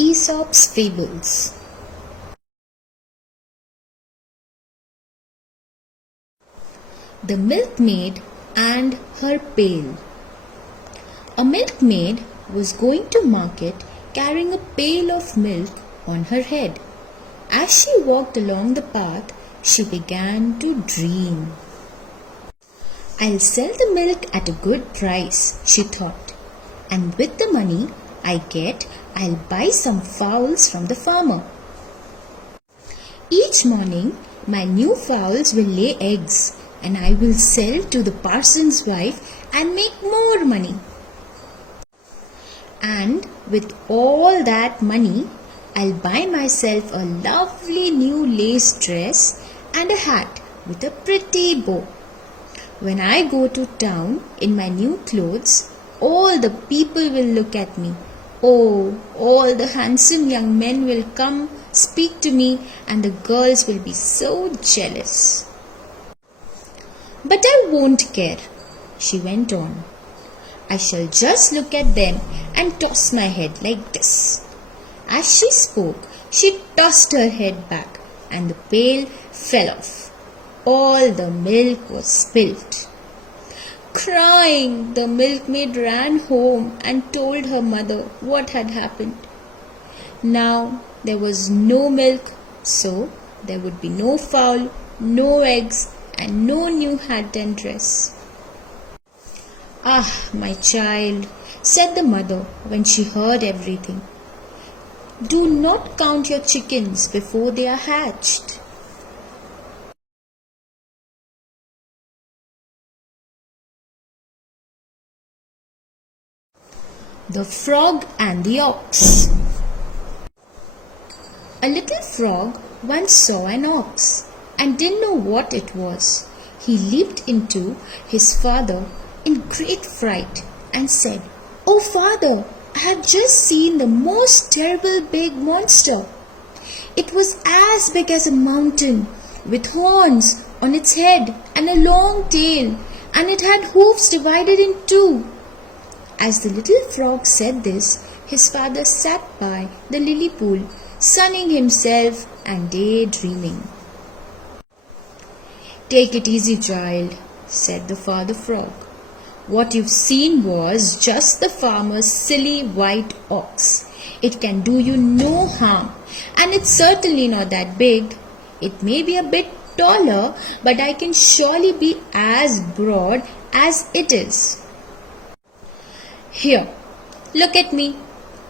Aesop's Fables. The Milkmaid and her Pail. A milkmaid was going to market carrying a pail of milk on her head. As she walked along the path, she began to dream. "I'll sell the milk at a good price," she thought, "and with the money I get, I'll buy some fowls from the farmer. Each morning my new fowls will lay eggs, and I will sell to the parson's wife and make more money. And with all that money, I'll buy myself a lovely new lace dress and a hat with a pretty bow. When I go to town in my new clothes, all the people will look at me. Oh, all the handsome young men will come speak to me, and the girls will be so jealous. But I won't care," she went on. "I shall just look at them and toss my head like this." As she spoke, she tossed her head back, and the pail fell off. All the milk was spilt. Crying, the milkmaid ran home and told her mother what had happened. Now there was no milk, so there would be no fowl, no eggs, and no new hat and dress. "Ah, my child," said the mother when she heard everything, "do not count your chickens before they are hatched." The Frog and the Ox. A little frog once saw an ox and didn't know what it was. He leaped into his father in great fright and said, "Oh father, I have just seen the most terrible big monster. It was as big as a mountain, with horns on its head and a long tail, and it had hoofs divided in two." As the little frog said this, his father sat by the lily pool, sunning himself and daydreaming. "Take it easy, child," said the father frog. "What you've seen was just the farmer's silly white ox. It can do you no harm, and it's certainly not that big. It may be a bit taller, but I can surely be as broad as it is. Here, look at me,"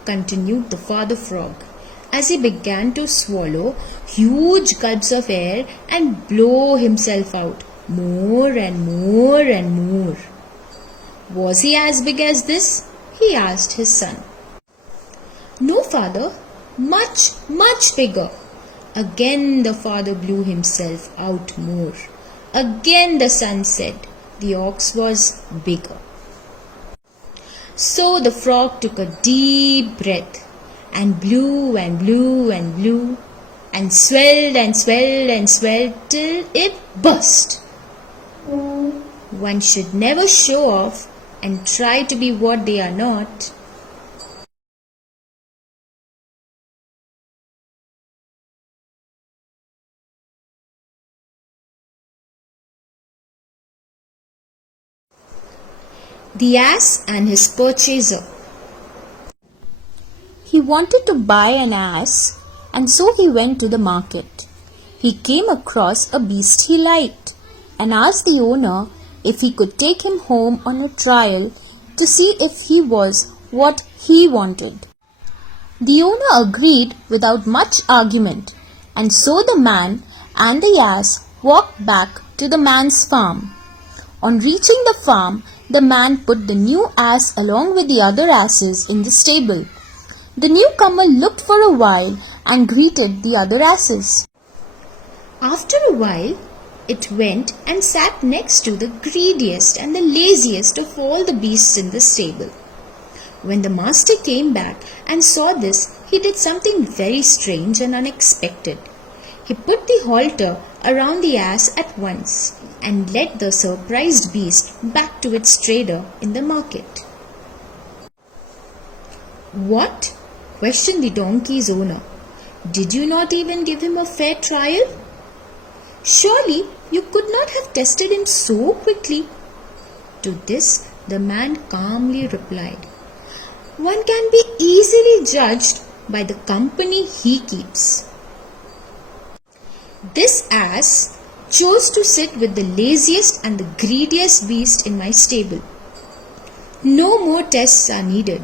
continued the father frog, as he began to swallow huge gulps of air and blow himself out more and more and more. "Was he as big as this?" he asked his son. "No, father, much, much bigger." Again the father blew himself out more. Again the son said the ox was bigger. So the frog took a deep breath and blew and blew and blew and swelled and swelled and swelled till it burst. One should never show off and try to be what they are not. The Ass and his Purchaser. He wanted to buy an ass, and so he went to the market. He came across a beast he liked and asked the owner if he could take him home on a trial to see if he was what he wanted. The owner agreed without much argument, and so the man and the ass walked back to the man's farm. On reaching the farm, the man put the new ass along with the other asses in the stable. The newcomer looked for a while and greeted the other asses. After a while, it went and sat next to the greediest and the laziest of all the beasts in the stable. When the master came back and saw this, he did something very strange and unexpected. He put the halter around the ass at once and led the surprised beast back to its trader in the market. "What?" questioned the donkey's owner. "Did you not even give him a fair trial? Surely you could not have tested him so quickly." To this the man calmly replied, "One can be easily judged by the company he keeps. This ass chose to sit with the laziest and the greediest beast in my stable. No more tests are needed.